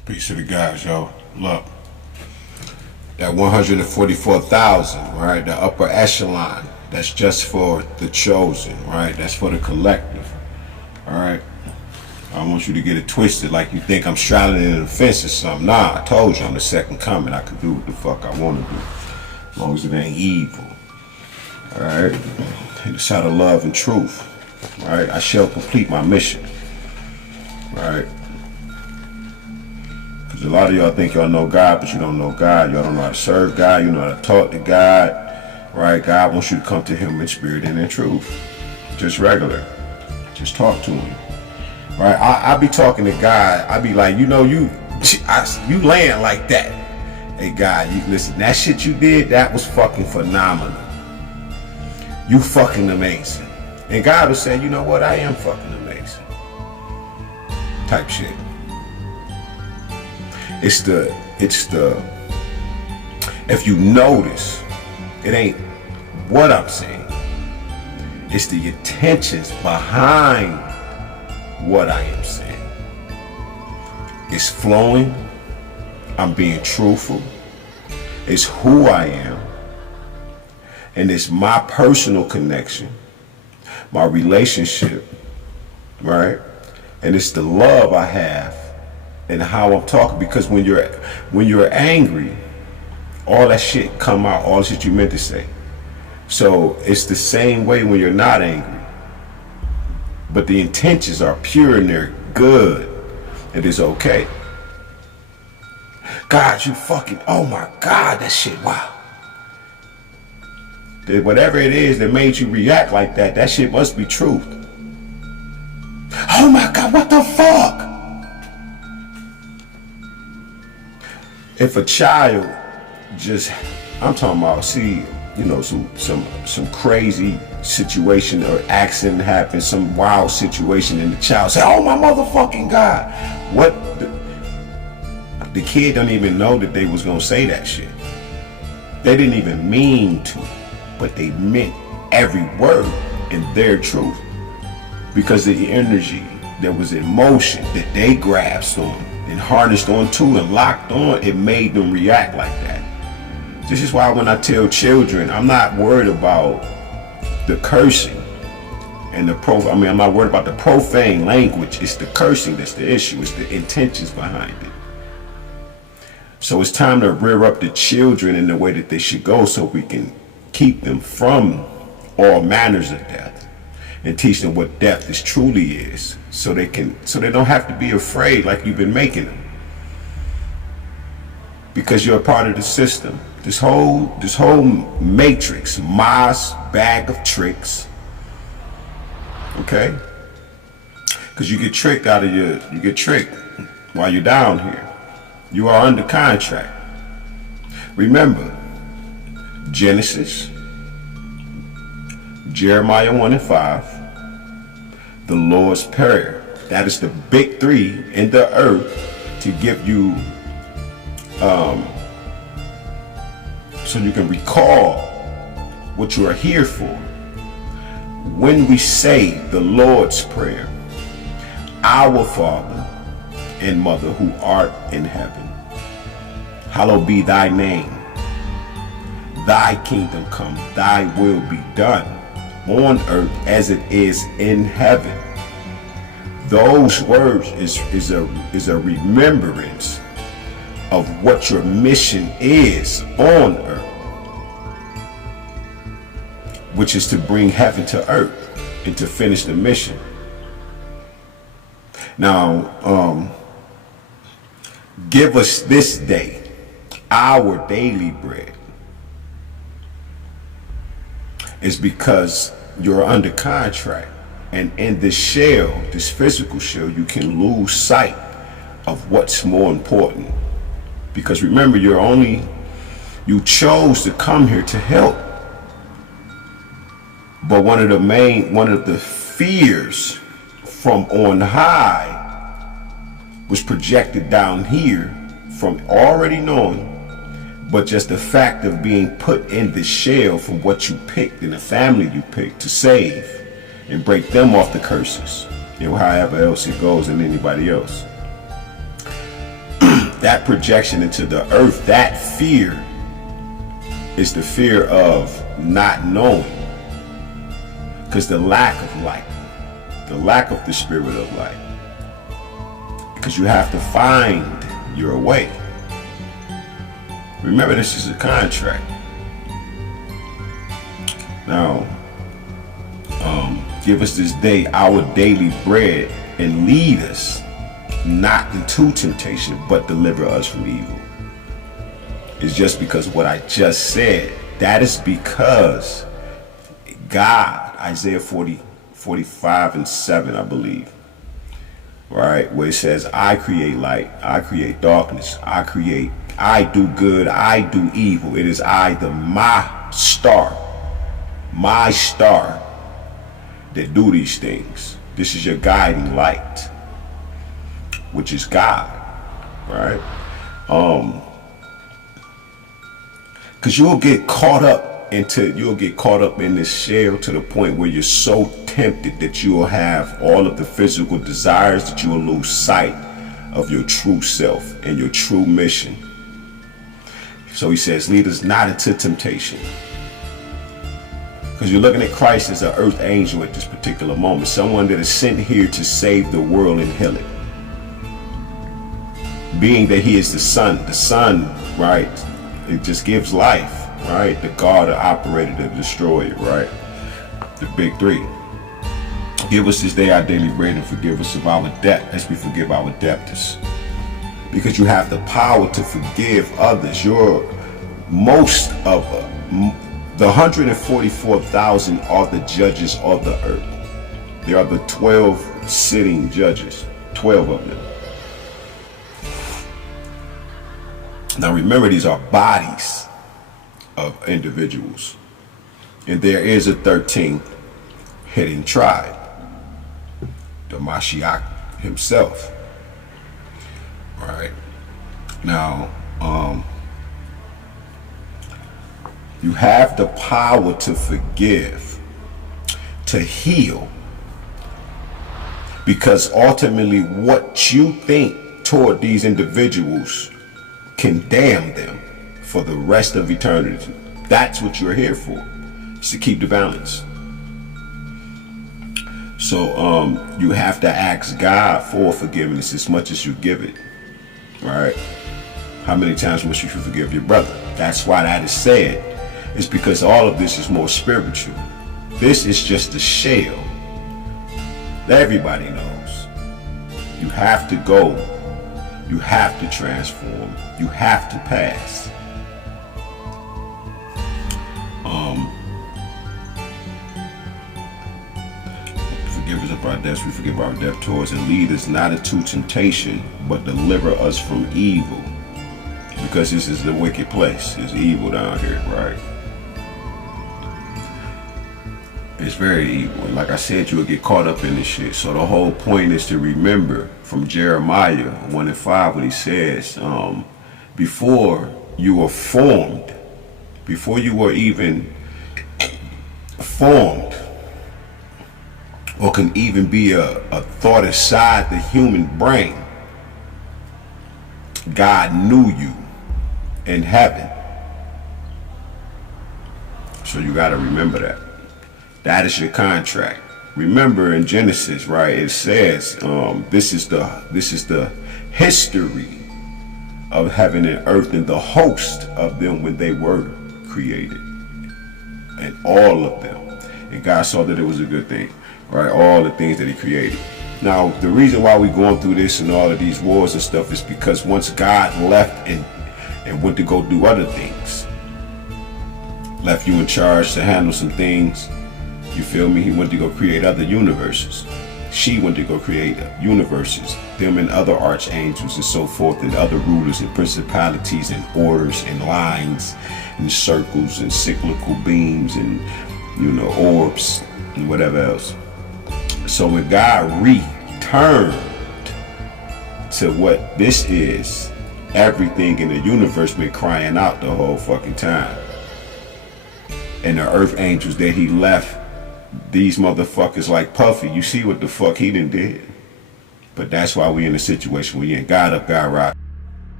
Peace to the guys, yo. Look, that 144,000, right? The upper echelon, that's just for the chosen, right? That's for the collective, all right? I don't want you to get it twisted like you think I'm straddling an fence or something. Nah, I told you I'm the second coming. I can do what the fuck I want to do, as long as it ain't evil, all right? It's out of love and truth, all right? I shall complete my mission, all right? A lot of y'all think y'all know God, but you don't know God. Y'all don't know how to serve God. You know how to talk to God, right? God wants you to come to Him in spirit and in truth. Just regular. Just talk to Him, right? I be talking to God. I be like, you land like that. Hey, God, you listen. That shit you did, that was fucking phenomenal. You fucking amazing. And God will say, you know what? I am fucking amazing. Type shit. It's the, if you notice, it ain't what I'm saying. It's the intentions behind what I am saying. It's flowing. I'm being truthful. It's who I am. And it's my personal connection, my relationship, right? And it's the love I have and how I'm talking, because when you're angry, all that shit come out, all the shit you meant to say. So it's the same way when you're not angry, but the intentions are pure and they're good. It is okay. God, you fucking, oh my God, that shit, wow. Whatever it is that made you react like that, that shit must be truth. Oh my God, what the fuck? If a child just, I'm talking about, see, you know, some crazy situation or accident happens, some wild situation, and the child say, oh my motherfucking God. What, the kid don't even know that they was gonna say that shit. They didn't even mean to, but they meant every word in their truth. Because of the energy that was in motion that they grasped on and harnessed onto and locked on, it made them react like that. This is why when I tell children, I'm not worried about the cursing and I'm not worried about the profane language. It's the cursing that's the issue. It's the intentions behind it. So it's time to rear up the children in the way that they should go, so we can keep them from all manners of death and teach them what death is truly is, so they don't have to be afraid like you've been making them, because you're a part of the system. This whole matrix, Ma's bag of tricks, okay? Because you get tricked while you're down here. You are under contract. Remember, Genesis, Jeremiah 1:5, the Lord's Prayer. That is the big three in the earth to give you, so you can recall what you are here for. When we say the Lord's Prayer, our Father and Mother who art in heaven, hallowed be thy name. Thy kingdom come, thy will be done on earth as it is in heaven. Those words is a remembrance of what your mission is on earth, which is to bring heaven to earth and to finish the mission. Now, give us this day our daily bread. Is because you're under contract, and in this shell, this physical shell, you can lose sight of what's more important. Because remember, you chose to come here to help. But one of the fears from on high was projected down here from already knowing, but just the fact of being put in the shell from what you picked and the family you picked to save and break them off the curses, however else it goes, and anybody else. that projection into the earth, that fear is the fear of not knowing. Because the lack of light, the lack of the spirit of light. Because you have to find your way. Remember, this is a contract. Now, give us this day our daily bread, and lead us not into temptation, but deliver us from evil. It's just because of what I just said. That is because God, Isaiah 45:7, I believe, right, where it says, I create light, I create darkness, I do good, I do evil. It is I, my star, that do these things. This is your guiding light, which is God, right? Because you'll get caught up in this shell to the point where you're so tempted that you will have all of the physical desires, that you will lose sight of your true self and your true mission. So he says, lead us not into temptation. Because you're looking at Christ as an earth angel at this particular moment, someone that is sent here to save the world and heal it. Being that he is the Son, right, it just gives life, right? The God, the operator, the destroyer, right? The big three. Give us this day our daily bread, and forgive us of our debt as we forgive our debtors. Because you have the power to forgive others. Most of the 144,000 are the judges of the earth. There are the 12 sitting judges, 12 of them. Now remember, these are bodies of individuals. And there is a 13th hidden tribe, the Mashiach himself. Right? Now, you have the power to forgive, to heal, because ultimately what you think toward these individuals can damn them for the rest of eternity. That's what you're here for, is to keep the balance. So you have to ask God for forgiveness as much as you give it. Right? How many times must you forgive your brother? That's why that is said. It's because all of this is more spiritual. This is just a shell. Everybody knows. You have to go. You have to transform. You have to pass. Forgive us of our debts, we forgive our debtors, and lead us not into temptation, but deliver us from evil. Because this is the wicked place. There's evil down here, right? It's very evil. And like I said, you'll get caught up in this shit. So the whole point is to remember from Jeremiah 1:5 when he says, before you were formed, before you were even formed, or can even be a thought inside the human brain, God knew you in heaven. So you got to remember that. That is your contract. Remember in Genesis, right? It says this is the history of heaven and earth and the host of them when they were created, and all of them. And God saw that it was a good thing, right? All the things that He created. Now, the reason why we're going through this and all of these wars and stuff is because once God left and went to go do other things, left you in charge to handle some things. You feel me? He went to go create other universes. She went to go create universes. Them and other archangels and so forth, and other rulers and principalities and orders and lines and circles and cyclical beams and, orbs and whatever else. So when God returned to what this is, everything in the universe been crying out the whole fucking time. And the earth angels that He left, these motherfuckers like Puffy, you see what the fuck he done did. But that's why we in the situation we in. God up, God rock.